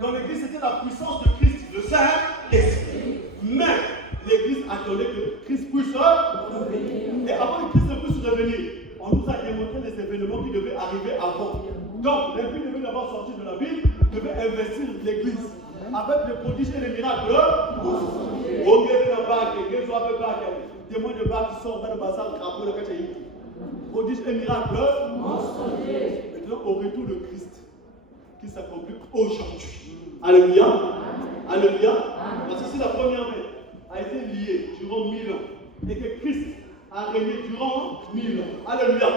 Dans l'église, c'était la puissance de Christ, le Saint-Esprit. Mais l'église attendait que Christ puisse revenir. Et avant que Christ ne puisse revenir, on nous a démontré les événements qui devaient arriver avant. Donc, les devait d'abord sortir de la Bible, devait investir l'église avec les prodiges et les miracles. Au milieu de la bague, les gens de bague, témoins de bague qui sortent dans le bazar, le crapaud, le cachaï. Prodiges et miracles. Maintenant, au retour de Christ, qui s'accomplit aujourd'hui. Alléluia. Alléluia. Parce que si la première main a été liée durant 1000 ans et que Christ a régné durant 1000 ans. Alléluia.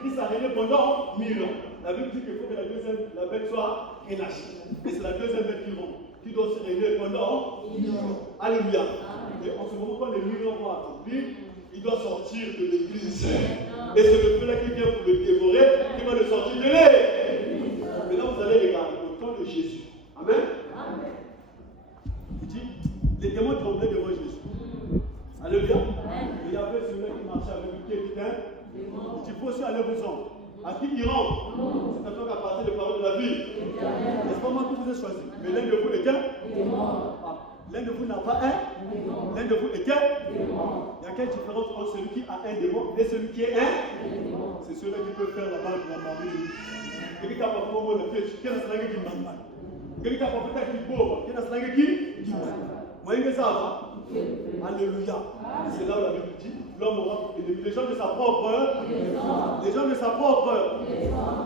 Christ a régné pendant 1000 ans. La Bible dit qu'il faut que la bête soit relâchée. Et c'est la deuxième bête qui doit se régner pendant 1000 ans. Alléluia. Et en ce moment, quand les 1000 ans vont accomplir, il doit sortir de l'église. Et c'est le feu là qui vient pour le dévorer, qui va le sortir de l'église. Maintenant, vous allez regarder au temps de Jésus. Amen. Il dit, les démons tremblaient devant Jésus. Alléluia. Il y avait celui-là qui marchait avec lui, qui était un. Il dit, vous aussi allez-vous-en. À qui iront? C'est à toi qu'à partir des paroles de la vie. N'est-ce pas moi qui vous ai choisi? Mais l'un de vous est un. L'un de vous n'a pas un. L'un de vous est un. Il y a quelle différence entre celui qui a un démon et celui qui est un? C'est celui-là qui peut faire la balle pour la marée. Quelqu'un qui a pas pour le fait, qui a la seringue qui m'a mal. Quelqu'un qui a pas peut-être qui pauvre, qui a la seringue qui m'a mal. Vous voyez que ça va? Alléluia. C'est là où la Bible dit, l'homme aura les gens de sa propre. Les gens de sa propre.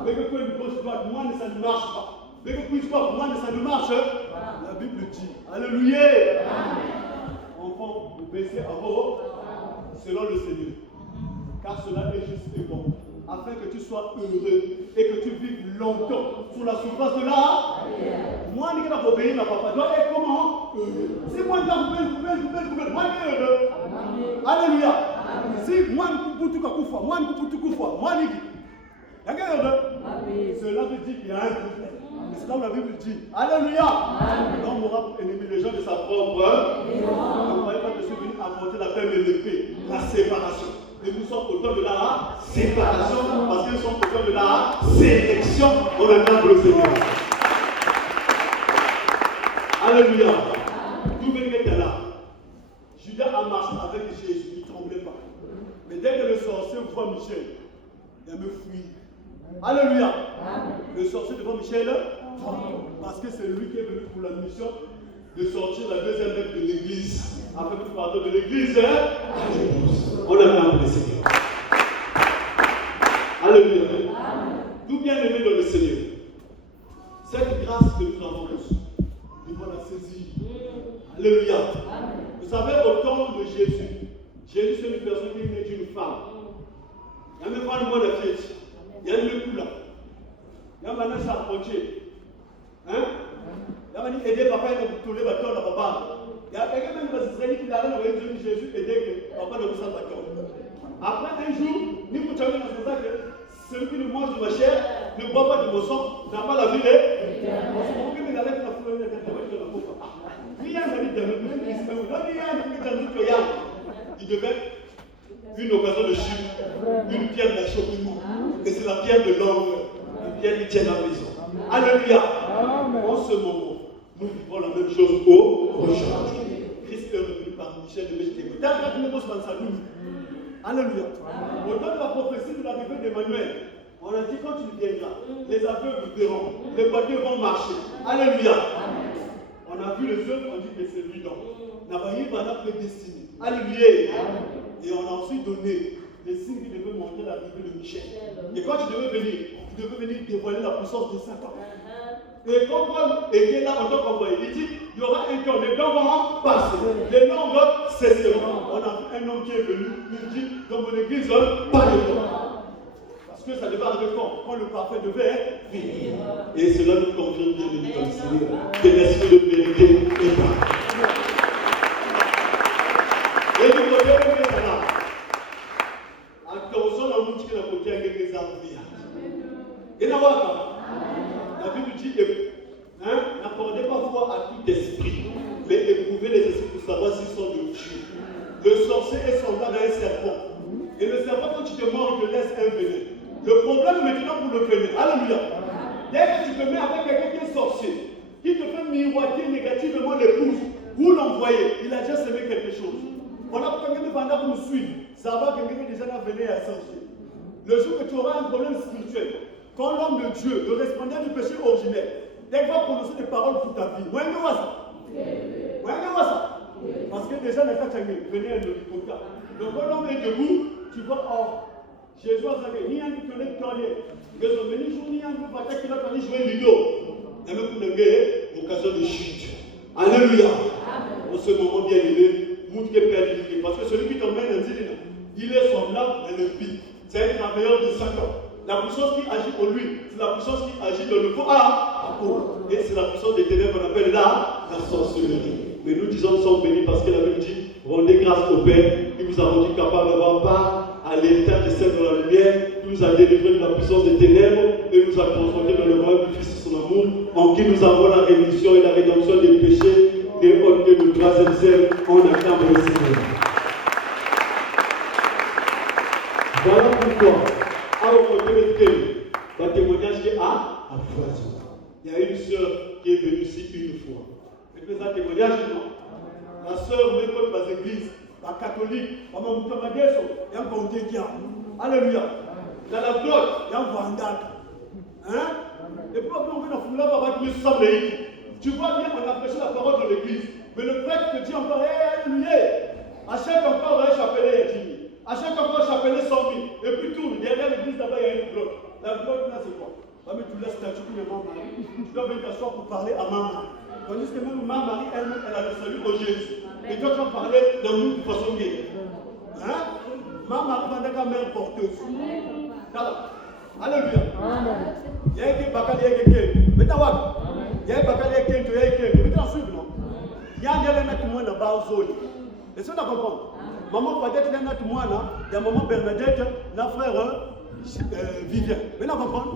Mais que quoi une gauche droite, moi ça ne marche pas. Mais que puisse pas, moi ça ne marche. La Bible dit, alléluia. Enfant, vous baissez à vos selon le Seigneur. Car cela est juste et bon. Afin que tu sois heureux et que tu vives longtemps sur la surface de la terre. Moi, je vais obéir à papa. Doit être comment? Si moi, je vais moi, je suis heureux. Alléluia. Si moi, je suis heureux, moi, je suis heureux. Moi, je suis heureux. Cela veut dire qu'il y a un problème. Et c'est là où la Bible dit, alléluia. L'homme aura pour ennemi les gens de sa propre. Ne croyez pas que je suis venu apporter la paix et l'épée, la séparation. Et nous sommes au temps de la séparation, parce que nous sommes au temps de la sélection. On acclame le Seigneur. Alléluia. D'où venait là? Judas a marché avec Jésus, il ne tremblait pas. Mais dès que le sorcier voit Michel, il me fuit. Alléluia. Le sorcier devant Michel tremble. Parce que c'est lui qui est venu pour la mission de sortir la deuxième bête de l'église. Afin que pardon de l'église. On acclame le Seigneur. Alléluia. Tout bien aimé dans le Seigneur. Cette grâce que nous avons reçue, nous devons la saisir. Alléluia. Vous savez, au temps de Jésus, Jésus c'est une personne qui est née d'une femme. Il y a même pas le mot de fête. Il y a une couleur. Il y a un charpentier. Hein? Il y a aider papa à tourner le bâton à papa. Il y a quelqu'un même dans Israël qui allait envoyer Jésus aider papa de le bâton. Après un jour, nous pouvons dire que celui qui ne mange de ma chair, ne boit pas de mon sang, n'a pas la vie de. Il devait une occasion de chute, une pierre d'achoppement. Et c'est la pierre de l'homme, une pierre qui tient la maison. Alléluia. En ce moment, nous vivons la même chose aujourd'hui. Christ est revenu par Michel de Béchtégo. Alléluia. Au temps de la prophétie de l'arrivée d'Emmanuel, on a dit quand tu viendras, les aveugles verront, les boiteux vont marcher. Alléluia. On a vu les œuvres, on dit que c'est lui donc. N'avait pas prédestiné. Alléluia. Et on a ensuite donné les signes qui devaient montrer l'arrivée de Michel. Et quand tu devais venir dévoiler la puissance de Satan. Et quand Paul était là en tant qu'envoyé, il dit il y aura un temps, les temps vont passer, les noms vont cesser. On a vu un homme qui est venu, il dit dans mon église, pas de temps. Parce que ça devait arriver quand le parfait devait venir. Et cela nous confirme bien de dans le Seigneur que l'esprit de vérité est là. Et nous revenons là. Attention à nous qui n'a côté avec les arbres. Et n'a pas. La Bible dit n'accordez pas foi à tout esprit, mais éprouvez les esprits pour savoir s'ils sont de Dieu. Le sorcier est semblable à un serpent. Et le serpent, quand tu te mords, il te laisse un venin. Le problème maintenant pour le venin, alléluia. Dès que tu te mets avec quelqu'un qui est sorcier, qui miroiter négativement l'épouse, vous l'envoyez, il a déjà semé quelque chose. Voilà pourquoi quelqu'un pendant vous nous suivre, ça va quelqu'un déjà venir à changer. Le jour que tu auras un problème spirituel, quand l'homme de Dieu, le responsable du péché originel, dès qu'il va prononcer des paroles pour ta vie, où est-ce que ça? Parce que déjà, les cas venez à l'hélicoptère. Donc quand l'homme est debout, tu vois, oh, Jésus a dit, ni un qui connaît le tourner. Mais son béni jour, ni un qui va jouer Lido. Et même pour le gars, occasion de chute. Alléluia. En ce moment bien aimé, montre qu'il est perdu. Parce que celui qui t'emmène dans Zilina, il est semblable à le pire. C'est un travailleur de Satan. La puissance qui agit pour lui, c'est la puissance qui agit dans le corps. Et c'est la puissance des ténèbres qu'on appelle la sorcellerie. Mais nous disons nous sommes bénis parce que la Bible dit rendez grâce au Père qui nous a rendu capable d'avoir part à l'état de celle de la lumière, qui nous a délivré de la puissance des ténèbres et nous a transportés dans le royaume du Fils de son amour, en qui nous avons la rémission et la rédemption des péchés, et autres que le troisième ciel, on acclame le Seigneur. Voilà pourquoi, à votre le témoignage qui a foison. Il y a une sœur qui est venue ici une fois. Elle fait un témoignage, non? La sœur, même quand dans l'église, la catholique, on m'a dit, il y a un bonté qui a. Alléluia. Dans la gloire, il y a un vandal. Hein? Et puis après, on vient dans le foulard, on va dire, tu vois bien, on a prêché la parole dans l'église. Mais le prêtre te dit encore, alléluia. Achète encore un chapelet, il dit. Achète encore un chapelet 100 000. Et puis tourne. Derrière l'église, là-bas, il y a une gloire. La gloire, là, c'est quoi? Mais tu laisses statue pour maman Marie. Tu dois venir t'asseoir pour parler à maman. Tandis que même maman Marie, elle-même, elle a le salut au Jésus. Et toi, tu vas parler dans nous de façon bien. Hein? Maman Marie, pendant qu'elle mère porteuse. Alléluia. Il y a un bakal, il y a quelqu'un. Mais t'as vu? Il y a un bakal, il y a quelqu'un, il y a quelqu'un. Mais t'as suivi, non? Il y a un gars qui est dans la zone. Et ça, tu comprends? Maman Fadette, il y a un gars il y a maman Bernadette, notre frère Vivien. Mais t'as compris?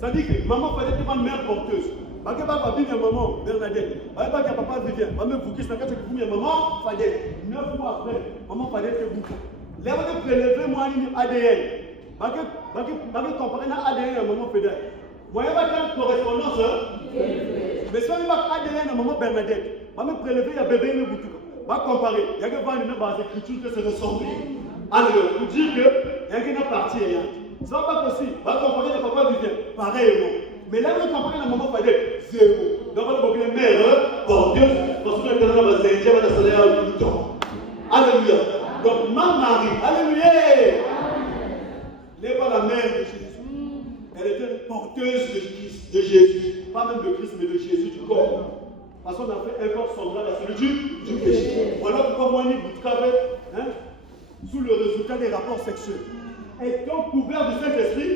Ça dit que maman Fadette est une mère porteuse. Parce que papa dit maman Bernadette. Parce que papa Vivien. Maman Fouki, c'est que vous maman Fadette. 9 mois après, maman Fadette est beaucoup. Là, on a prélevé moi une ADN. Parce que comparer l'ADN à maman Fadette. Moi, il y a une correspondance. Mais si on a ADN à maman Bernadette, maman prélevé, il y a bébé et beaucoup. On va comparer. Il y a que voir une base d'écriture que c'est ressemblé. Alors, pour dire que il y a une partie. Ce n'est pas possible. On va comparer le papa Vivien. Pareillement. Mais là, on comparer la maman Fadette. Zéro. Donc, on va comparer la mère porteuse. Parce qu'on est dans la base d'écriture, on va salaire à tout le temps. Alléluia. Donc, ma Marie. Alléluia. Elle n'est pas la mère de Jésus. Elle était une porteuse de Jésus. Pas même de Christ, mais de Jésus du corps. Parce qu'on a fait un corps semblable à celui du péché. Voilà pourquoi moi, vous travaillez sous le résultat des rapports sexuels. Étant couvert du Saint-Esprit,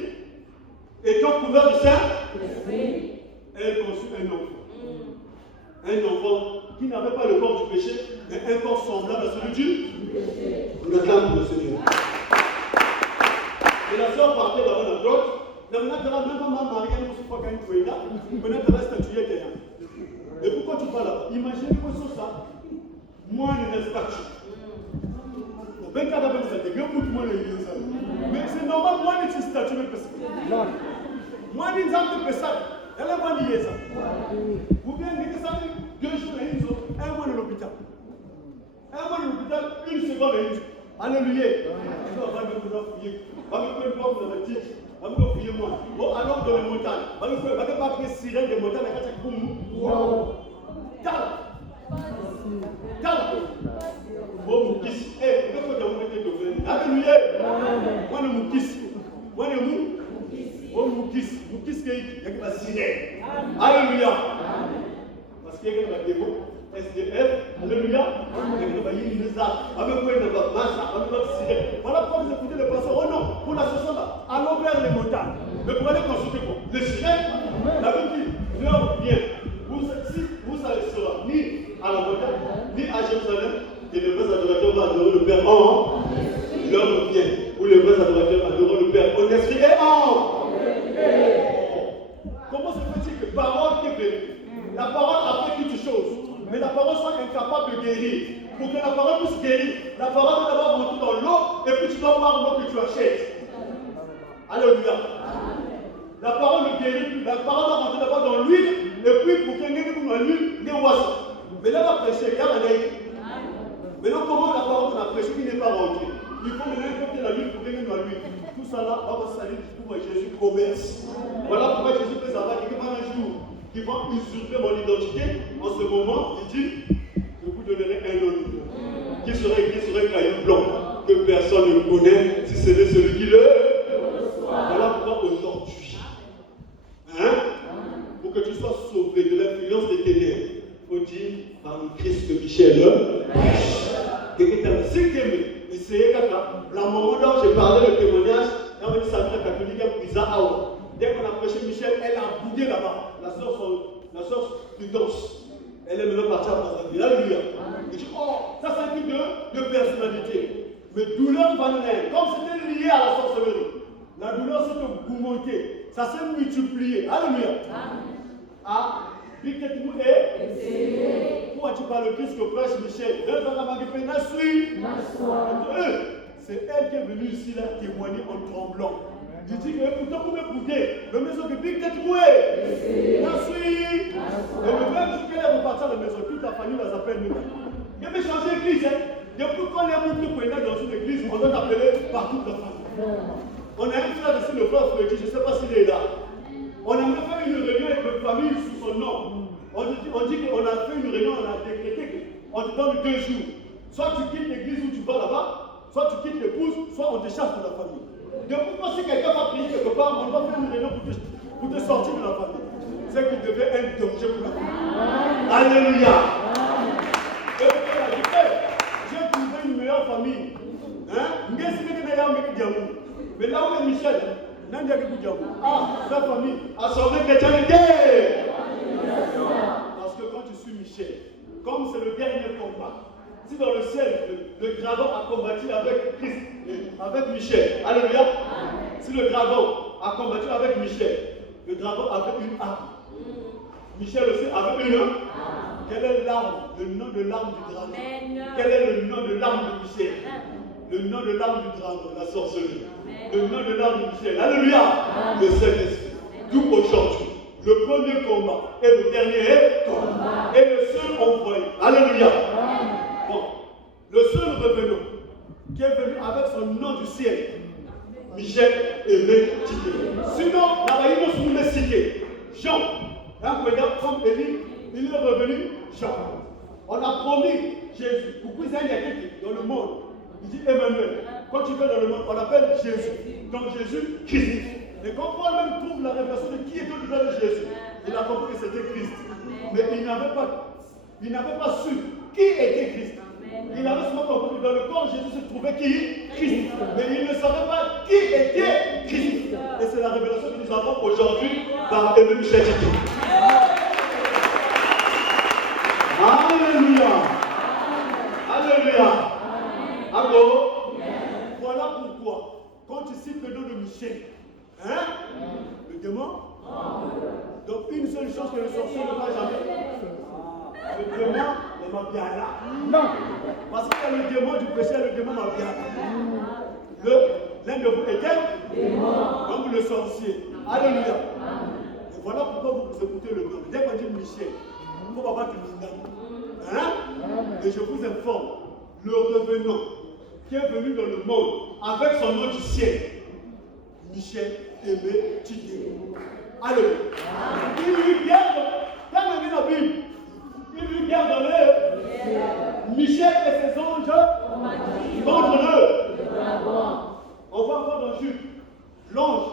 étant couvert du Saint-Esprit, elle conçut un enfant. Un enfant qui n'avait pas le corps du péché, mais un corps semblable à celui du péché. On acclame le Seigneur. Et la soeur partait dans la grotte. Maintenant, tu as même pas marié, nous ne sommes pas gagnés pour elle. Maintenant, tu as statué quelqu'un. Et pourquoi tu parles là? Imaginez quoi sur ça? Moi, je suis statue. Mais c'est normal, moi, je suis statue. Moi, je suis statue. Elle est bonne ça. Vous bien dire ça 2 jours et 1 jour, 1 mois dans l'hôpital. 1 mois dans l'hôpital, 1 seconde et 1 jour. Alléluia. On va me fouiller. On va me fouiller. On va me fouiller moi. Bon, alors dans les montagnes. On va me pas prendre sirène des montagnes. Calme. Bon, Moukis. Alléluia. Moi, le Moukis. Moi, le Moukis. Moukis qui est la sirène. Alléluia. Parce qu'il y a un démon. SDF. Alléluia. Il y a une Nisa. Voilà pourquoi vous écoutez les personnes. Oh non, pour la session là, allons vers les montagnes. Mais pour aller consulter quoi? Les sirènes. La Bible dit, l'heure vient. Vous ne sera ni à la montagne, ni à Jérusalem, et les vrais adorateurs vont adorer le Père en l'heure vient, où les vrais adorateurs adoreront le Père en esprit et en. Comment se fait-il que parole qui est venue, la parole a fait toutes choses, mais la parole soit incapable de guérir? Pour que la parole puisse guérir, la parole doit d'abord rentrer dans l'eau, et puis tu dois boire l'eau que tu achètes. Alléluia. La parole ne guérit plus. La parole doit rentrer d'abord dans l'huile, et puis pour qu'elle guérisse, vous la nuit, des oiseaux. Mais là, on va prêcher, il y a un aïe. Maintenant, comment la parole qu'on a prêché qui n'est pas rentrée? Il faut maintenant écouter la nuit pour venir dans la nuit. Tout ça là, on va salir du coup, Jésus commerce. Voilà pourquoi Jésus peut savoir que pendant un jour, qui va usurper mon identité, en ce moment, il dit, je vous donnerai un nom qui serait écrit sur un caillou blanc, que personne ne connaît, si ce n'est celui qui le. Voilà pourquoi aujourd'hui, pour que tu sois sauvé de l'influence des ténèbres, il faut dire par le Christ que Michel et que tu as s'aimer. Essayez la moment dont j'ai parlé le témoignage, dans une salle catholique à Pisa. Dès qu'on a prêché Michel, elle a boudé là-bas. La soeur du danse. Elle est maintenant partie à Brazzaville. Alléluia. Il dit, oh, ça c'est un truc de personnalité. Mais douleur va naître. Comme c'était lié à la sorcellerie. La douleur s'est augmentée. Ça s'est multiplié. Alléluia. Ah, puis que tu es. Pourquoi tu parles le Christ que prêche Michel? C'est elle qui est venue ici là témoigner en tremblant. Il dit que pourtant vous m'écoutez. Le maison que puis que tu es. Et le même jour qu'elle est repartie à la maison, toute la famille les appelle nous. Il veut changer l'église. Depuis qu'on est monté pour aller dans une église, on doit appeler par toute la famille. On a un frère ici, le frère Freddy, je ne sais pas s'il est là. On aimerait faire une réunion avec notre famille sous son nom. On dit qu'on a fait une réunion, on a décrété qu'on te donne 2 jours. Soit tu quittes l'église où tu vas là-bas, soit tu quittes l'épouse, soit on te chasse de la famille. Donc pourquoi si quelqu'un va prier quelque part, on va faire une réunion pour te sortir de la famille. C'est qu'il devait être danger pour la famille. Alléluia. J'ai trouvé une meilleure famille. Mais là où est Michel, sa famille a sauvé chrétienté. Parce que quand tu suis Michel, comme c'est le dernier combat, si dans le ciel, le dragon a combattu avec Christ, avec Michel, alléluia. Si le dragon a combattu avec Michel, le dragon avait une arme. Michel aussi avait une arme. Quelle est l'arme, le nom de l'arme du dragon? Quel est le nom de l'arme de Michel? Le nom de l'arme du dragon, la sorcellerie. Le nom de l'arme de Michel, alléluia. Le Saint-Esprit. D'où aujourd'hui, le premier combat et le dernier combat. Et le seul envoyé. Alléluia. Bon, le seul revenant qui est venu avec son nom du ciel, Michel aimé Tité. Sinon, la réunion sur les cités. Jean, un regard comme Élie, il est revenu Jean. On a promis Jésus. Pourquoi il y a quelqu'un dans le monde? Il dit Emmanuel. Quand tu vas dans le monde, on l'appelle Jésus. Donc Jésus, Christ. Et quand Paul même trouve la révélation de qui était le de Jésus, il a compris que c'était Christ. Mais il n'avait pas su qui était Christ. Il avait seulement compris que dans le corps de Jésus se trouvait qui? Christ. Mais il ne savait pas qui était Christ. Et c'est la révélation que nous avons aujourd'hui par Aimé Michel Tité. Alléluia. Alléluia. Alors, voilà pourquoi, quand tu cites le nom de Michel, le démon, donc une seule chose que le sorcier ne va jamais. Le démon est ma bien là. Non. Parce qu'il y a le démon du péché, le démon m'a bien là. L'un de vous était démon. Donc le sorcier. Alléluia. Et voilà pourquoi vous écoutez le nom. Dès qu'on dit Michel, il faut avoir du minage. Et je vous informe, le revenant qui est venu dans le monde avec son nom du ciel, Michel aimé Tité. Alléluia. Il lui garde, quand on lit la Bible, il lui garde dans l'air. Michel et ses anges contre le. On va voir dans Jude, l'ange,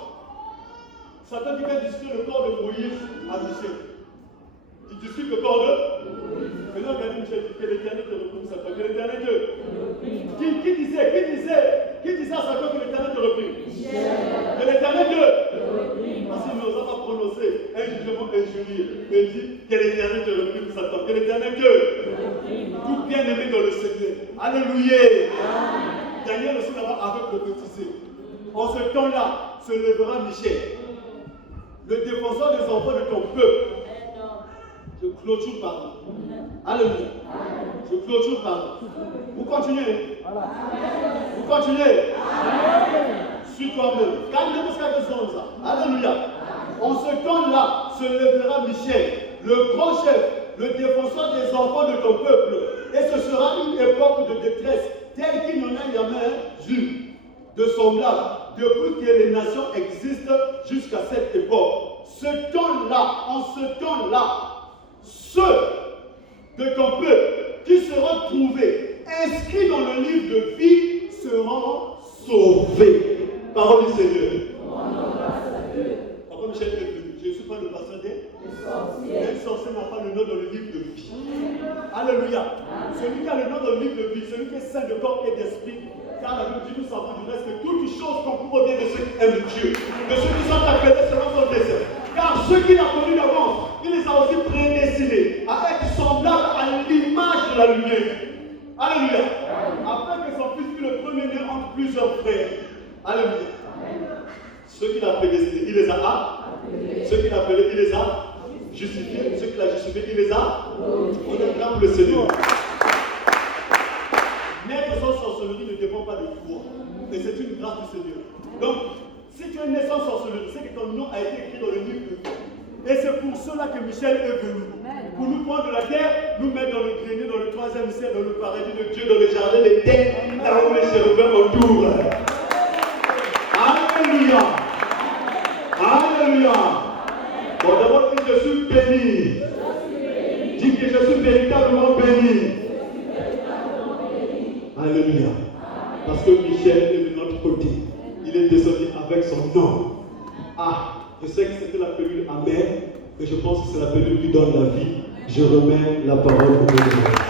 Satan qui vient discuter le corps de Moïse à Michel. Il discute le corps de. Maintenant, regardez Michel, que l'Éternel te reprime, Satan, que l'Éternel te. Qui disait à Satan que l'Éternel te reprime? Que l'Éternel te. Parce qu'il n'osa pas prononcer un jugement injurieux. Mais il dit que l'Éternel te reprime, Satan, que l'Éternel te. Tout bien aimé dans le Seigneur. Alléluia. Daniel aussi là-bas avait prophétisé. En ce temps-là, se lèvera Michel, le défenseur des enfants de ton peuple. Je clôture par là. Alléluia. Je clôture par là. Vous continuez. Vous continuez. Suis toi-même. Calmez-vous jusqu'à 2 secondes. Alléluia. En ce temps-là se lèvera Michel, le grand chef le défenseur des enfants de ton peuple. Et ce sera une époque de détresse, telle qu'il n'y en a jamais eu de semblable, depuis que les nations existent jusqu'à cette époque. Ce temps-là, en ce temps-là, ceux de ton peuple qui seront trouvés, inscrits dans le livre de vie, seront sauvés. Parole du Seigneur. Papa Michel est venu. Je ne suis pas le pasteur des sorciers. Un sorcier n'a pas le nom dans le livre de vie. Alléluia. Celui qui a le nom dans le livre de vie, celui qui est saint de corps et d'esprit, car la Bible dit, nous savons du reste que toutes choses concourent au bien de ceux qui aiment Dieu, de ceux qui sont appelés selon son dessein. Car ceux qu'il a connus d'avance, il les a aussi prédestinés à être semblables à l'image de la lumière. Alléluia. Afin que son fils fût le premier-né entre plusieurs frères. Alléluia. Ceux qu'il a prédestinés, il les a appelés. Ceux qu'il a appelés, il les a justifiés. Ceux qu'il a justifiés, il les a. On acclame le Seigneur. Naître sans sorcellerie ne dépend pas de toi. Et c'est une grâce du Seigneur. Donc, si tu es né sans sorcellerie, c'est que ton nom a été écrit dans le livre de vie. Et c'est pour cela que Michel est venu. Pour nous prendre de la terre, nous mettre dans le grenier, dans le troisième ciel, dans le paradis de Dieu, dans le jardin d'éden, là où les chérubins autour. Alléluia. Alléluia. Bon, d'abord, dis je suis béni. Dis que je suis véritablement béni. Alléluia. Parce que Michel est de notre côté. Il est descendu avec son nom. Ah, je sais que c'était la pelule amère, mais je pense que c'est la pelule qui donne la vie. Je remets la parole au Seigneur.